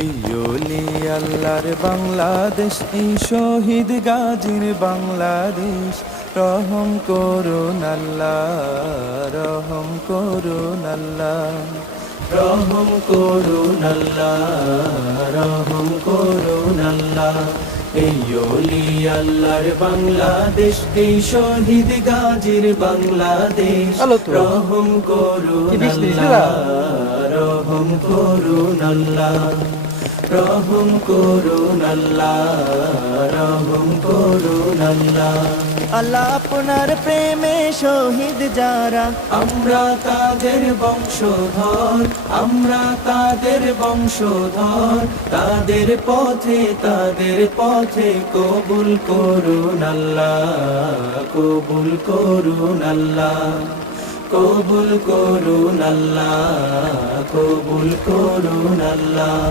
এই ওলি আল্লাহর বাংলাদেশ, এই শহীদ গাজীর বাংলাদেশ। রহম করুন আল্লাহ, রহম করুন আল্লাহ, রহম করুন আল্লাহ, রহম করুন আল্লাহ। এই ওলি আল্লাহর বাংলাদেশ, এই শহীদ গাজীর বাংলাদেশ। রহম করুন আল্লাহ, রহম করুন আল্লাহ, রহম করুন আল্লাহ, রহম করুন আল্লাহ। আল্লাহ আপনার প্রেমে শহীদ যারা, আমরা তাদের বংশধর, আমরা তাদের বংশধর। তাদের পথে কবুল করুন আল্লাহ, কবুল করুন আল্লাহ, কবুল করুন আল্লাহ, কবুল করুন আল্লাহ।